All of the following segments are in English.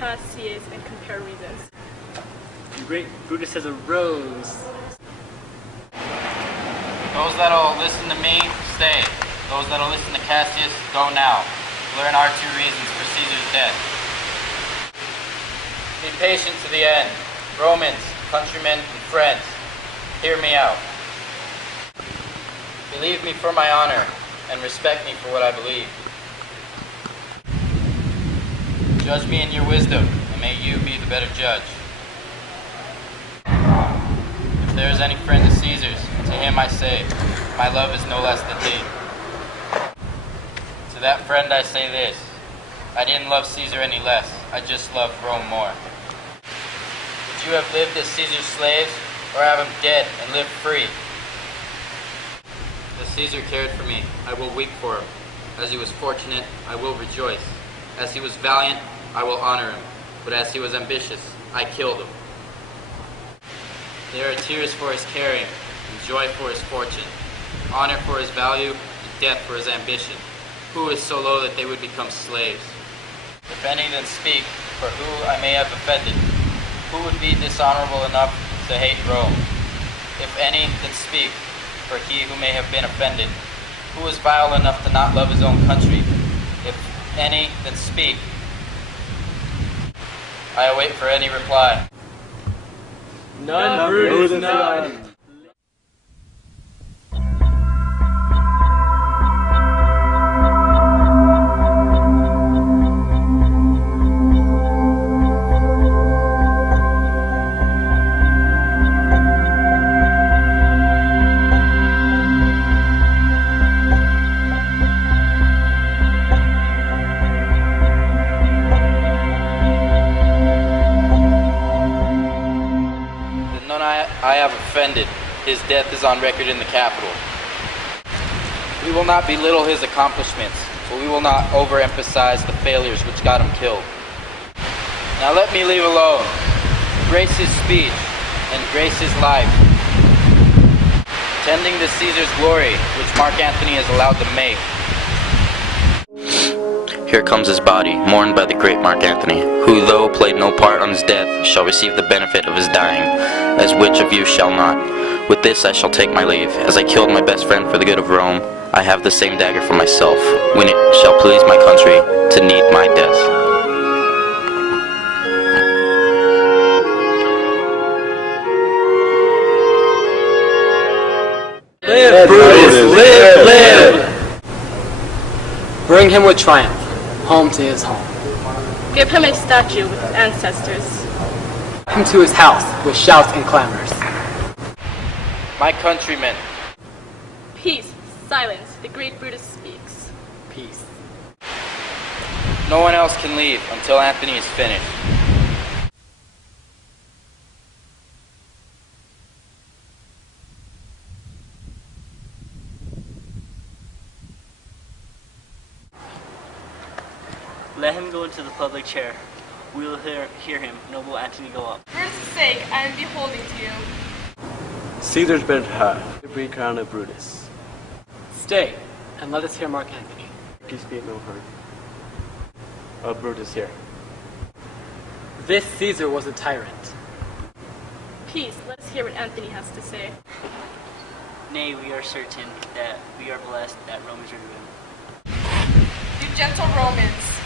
Cassius and compare reasons. The great Brutus has arose. Those that'll listen to me, stay. Those that'll listen to Cassius, go now. Learn our two reasons for Caesar's death. Be patient to the end. Romans, countrymen, and friends, hear me out. Believe me for my honor, and respect me for what I believe. Judge me in your wisdom, and may you be the better judge. If there is any friend of Caesar's, to him I say, my love is no less than hate. To that friend I say this, I didn't love Caesar any less, I just loved Rome more. Would you have lived as Caesar's slaves, or have him dead and lived free? As Caesar cared for me, I will weep for him. As he was fortunate, I will rejoice. As he was valiant, I will honor him. But as he was ambitious, I killed him. There are tears for his caring, and joy for his fortune, honor for his value, and death for his ambition. Who is so low that they would become slaves? If any, then speak, for who I may have offended. Who would be dishonorable enough to hate Rome? If any, then speak, for he who may have been offended. Who is vile enough to not love his own country? If any, then speak. I await for any reply. None, Brutus, none. I have offended. His death is on record in the Capitol. We will not belittle his accomplishments, but we will not overemphasize the failures which got him killed. Now let me leave alone. Grace his speech and grace his life, tending to Caesar's glory, which Mark Antony has allowed to make. Here comes his body, mourned by the great Mark Antony, who, though played no part on his death, shall receive the benefit of his dying, as which of you shall not? With this I shall take my leave. As I killed my best friend for the good of Rome, I have the same dagger for myself, when it shall please my country to need my death. Live, Brutus! Live, live! Bring him with triumph, home to his home. Give him a statue with his ancestors. Him to his house with shouts and clamors. My countrymen. Peace, silence, the great Brutus speaks. Peace. No one else can leave until Antony is finished. Let him go into the public chair. We will hear him, noble Antony, go up. For Brutus' sake, I am beholding to you. Caesar's been high, the great crown of Brutus. Stay, and let us hear Mark Antony. Peace be no hurt. Of Brutus here. This Caesar was a tyrant. Peace, let us hear what Antony has to say. Nay, we are certain that we are blessed that Rome is ruined. You gentle Romans.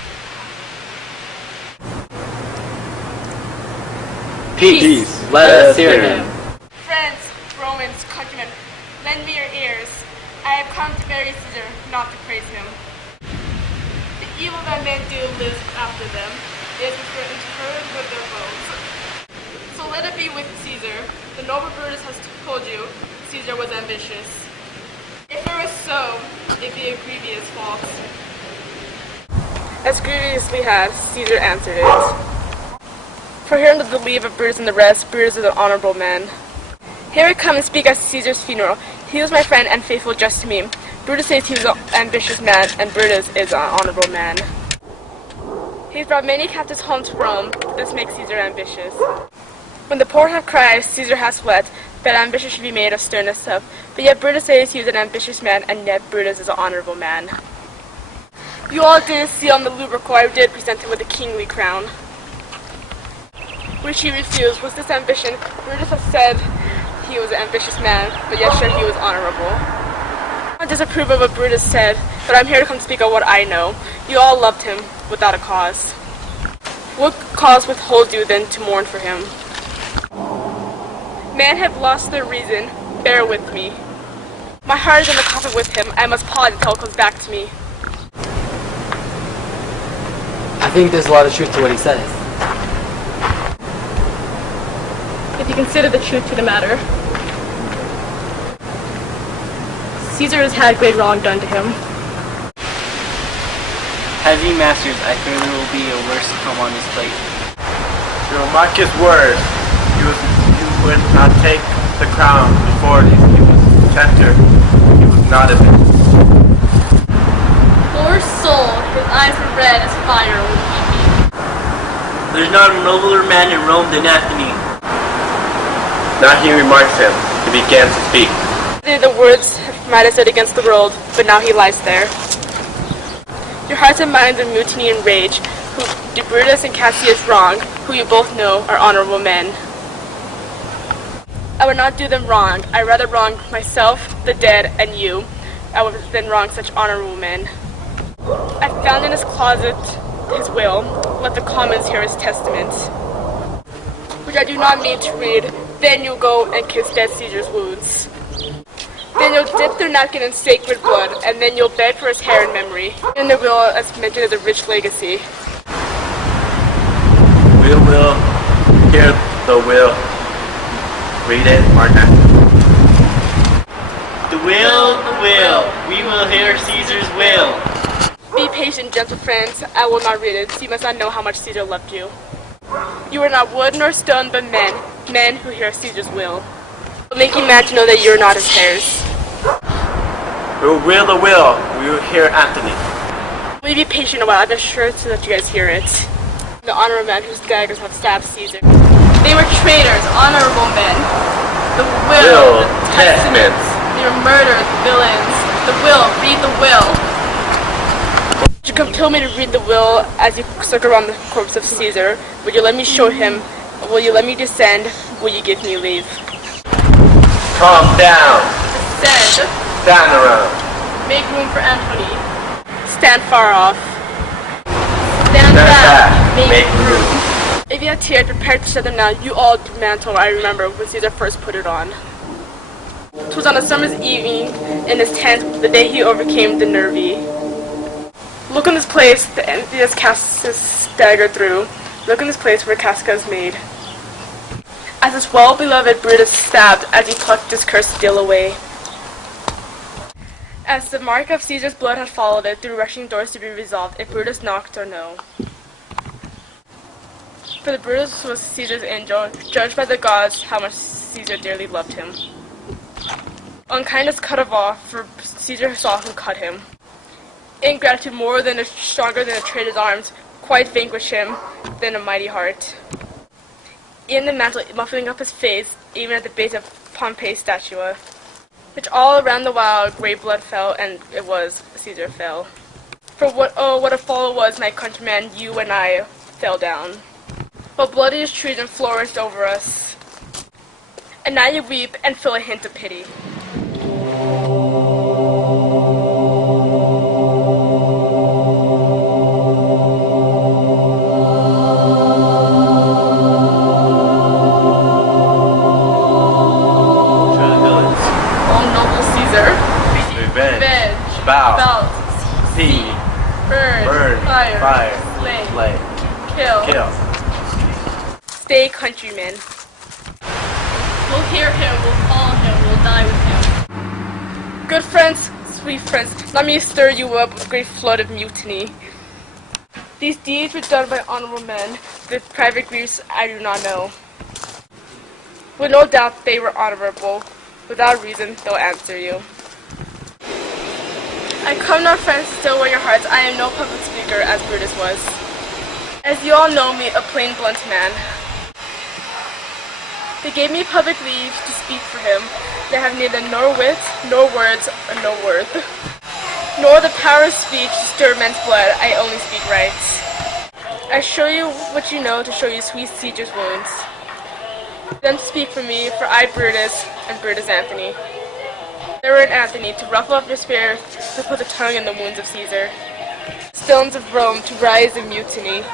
Peace. Let us hear him. Friends, Romans, countrymen, lend me your ears. I have come to bury Caesar, not to praise him. The evil that men do lives after them. It is interred with their bones. So let it be with Caesar. The noble Brutus has told you Caesar was ambitious. If it was so, it be a grievous fault. As grievously has Caesar answered it. For here under the leave of Brutus and the rest, Brutus is an honorable man. Here I come and speak at Caesar's funeral. He was my friend and faithful just to me. Brutus says he was an ambitious man, and Brutus is an honorable man. He's brought many captives home to Rome. This makes Caesar ambitious. When the poor have cried, Caesar has wept, but ambition should be made of sternness of. But yet Brutus says he was an ambitious man, and yet Brutus is an honorable man. You all did see on the lubrical I did present him with a kingly crown. which he refused, was this ambition. Brutus has said he was an ambitious man, but yet sure he was honorable. I disapprove of what Brutus said, but I'm here to come speak of what I know. You all loved him without a cause. What cause withholds you then to mourn for him? Men have lost their reason. Bear with me. My heart is in the coffin with him. I must pause until it comes back to me. I think there's a lot of truth to what he says. If you consider the truth to the matter, Caesar has had great wrong done to him. Heavy masters, I fear there will be a worse to come on his plate. You will mark his words. You would not take the crown before he was tempter. He was not of it. Poor soul, his eyes were red as fire with weeping. There's not a nobler man in Rome than Anthony. Now he remarks him. He began to speak. The words might have stood against the world, but now he lies there. Your hearts and minds are mutiny and rage, who do Brutus and Cassius wrong, who you both know are honorable men. I would not do them wrong. I rather wrong myself, the dead, and you. I would then wrong such honorable men. I found in his closet his will. Let the commons hear his testament, which I do not mean to read. Then you'll go and kiss dead Caesar's wounds. Then you'll dip their napkin in sacred blood, and then you'll beg for his hair in memory. In the will, as mentioned, is a rich legacy. We will hear the will. Read it, Martin. The will. We will hear Caesar's will. Be patient, gentle friends. I will not read it, so you must not know how much Caesar loved you. You are not wood nor stone, but men who hear Caesar's will. Will make you mad to know that you are not his heirs. We will read the will. We will hear Anthony. Will you be patient a while? I've been sure to let you guys hear it. The honorable men whose daggers have stabbed Caesar. They were traitors, honorable men. The will, the testaments. They were murderers, villains. The will, read the will. Would you compel me to read the will as you circle around the corpse of Caesar? Would you let me show him? Will you let me descend? Will you give me leave? Calm down. Descend. Stand around. Make room for Anthony. Stand far off. Stand back. Make room. If you have tears, prepare to shed them now. You all the mantle I remember when Caesar first put it on. 'Twas on a summer's evening in his tent, the day he overcame the Nervi. Look in this place, the emptiest Cassus staggered through. Look in this place where Casca is made. As his well-beloved Brutus stabbed as he plucked his cursed steel away. As the mark of Caesar's blood had followed it through rushing doors to be resolved if Brutus knocked or no. For the Brutus was Caesar's angel, judged by the gods how much Caesar dearly loved him. Unkindness cut him off, for Caesar saw who cut him. Ingratitude stronger than a traitor's arms, quite vanquished him than a mighty heart. In the mantle, muffling up his face, even at the base of Pompey's statue, which all around the while great blood fell, and it was Caesar fell. For what a fall it was, my countrymen, you and I fell down. But bloody as treason flourished over us. And now you weep and feel a hint of pity. Bow, see, burn, fire, slay, kill. Stay, countrymen. We'll hear him, we'll follow him, we'll die with him. Good friends, sweet friends, let me stir you up with a great flood of mutiny. These deeds were done by honorable men. The private griefs I do not know. With no doubt they were honorable. Without reason, they'll answer you. I come not, friends, to still wear your hearts. I am no public speaker, as Brutus was. As you all know me, a plain, blunt man. They gave me public leave to speak for him. They have neither nor wit, nor words, or no worth, nor the power of speech to stir men's blood. I only speak right. I show you what you know to show you sweet Caesar's wounds. Then speak for me, for I, Brutus, and Brutus Anthony. There were Anthony, to ruffle up your spirit, to put the tongue in the wounds of Caesar. Stones of Rome, to rise in mutiny.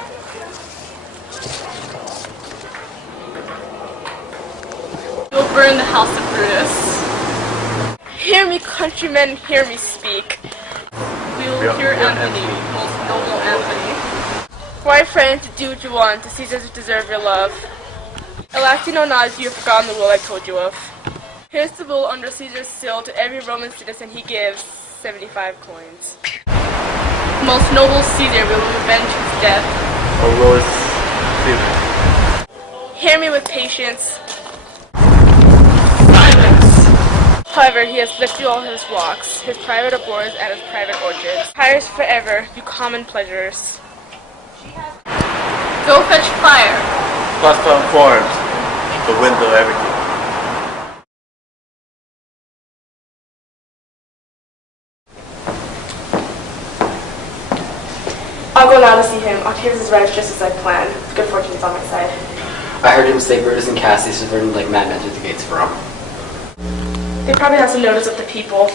We will burn the house of Brutus. Hear me, countrymen, hear me speak. We will hear Anthony, most noble Anthony. Why, friend, to do what you want, to Caesars deserve your love. Alas, you know not as you have forgotten the will I told you of. Here's the will under Caesar's seal, to every Roman citizen he gives 75 coins. Most noble Caesar, we will revenge his death. Or Lord Caesar. Hear me with patience. However, he has lifted all his walks, his private abodes and his private orchards. Hires forever, you common pleasures. Go fetch fire. Custom forms, the window, everything. I'll go now to see him. Octavius is right just as I planned. Good fortune is on my side. I heard him say Brutus and Cassius was running like madmen through the gates of Rome. They probably have some notice of the people.